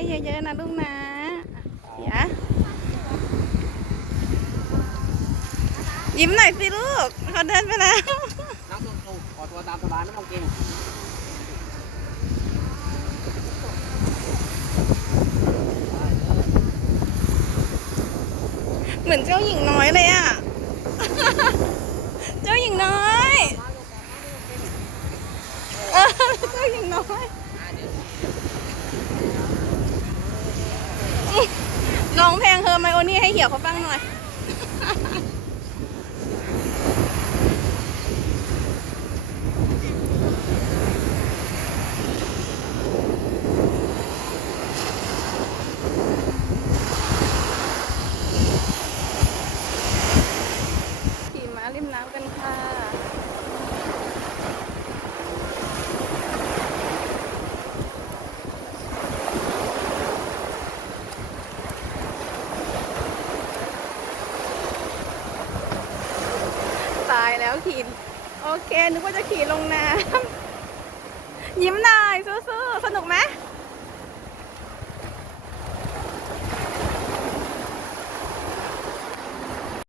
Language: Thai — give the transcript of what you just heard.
ได้เยอะๆนะลูกนะเสียยิ้มหน่อยสิลูกเขาเดินไปแล้วนั่งตรงๆขอตัวตามสบายไม่ต้องเกรงเหมือนเจ้าหญิงน้อยเลยอะ เจ้าหญิงน้อยเออเจ้าหญิงน้อยร้องเพลงเฮอร์ ไมโอนี่ให้เหี่ยวเขาฟังหน่อย ขี่ม้าริมน้ำกันค่ะ ตาย แล้วขี่โอเคนึกว่าจะขี่ลงน้ำยิ้มหน่อยสู้ๆสนุกไหม